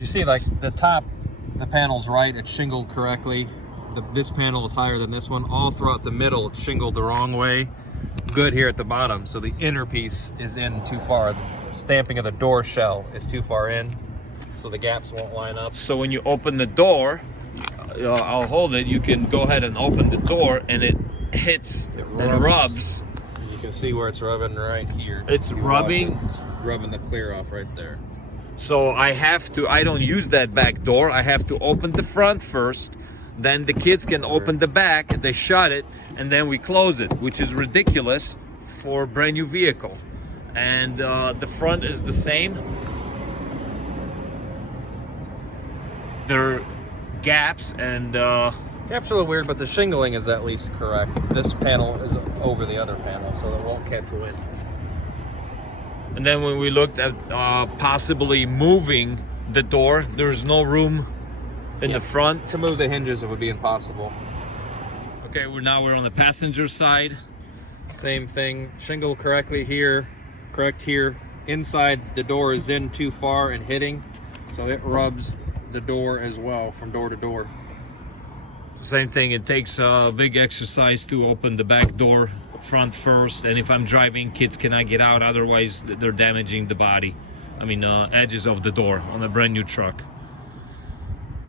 You see, like the top, the panel's right, it's shingled correctly. This panel is higher than this one. All throughout the middle, it's shingled the wrong way. Good here at the bottom, so the inner piece is in too far. The stamping of the door shell is too far in, so the gaps won't line up. So when you open the door, I'll hold it, you can go ahead and open the door and it hits and rubs. You can see where it's rubbing right here. It's rubbing? It's rubbing the clear off right there. So I don't use that back door. I have to open the front first. Then the kids can open the back, they shut it, and then we close it, which is ridiculous for a brand new vehicle. And the front is the same. There are gaps and... Gaps are a little weird, but the shingling is at least correct. This panel is over the other panel, so it won't catch wind. And then when we looked at possibly moving the door, there's no room in the front. To move the hinges, it would be impossible. Okay, now we're on the passenger side. Same thing, shingle correctly here, correct here. Inside, the door is in too far and hitting, so it rubs the door as well from door to door. Same thing, it takes a big exercise to open the back door front first, and if I'm driving, kids cannot get out, otherwise they're damaging the body. I mean, edges of the door on a brand new truck.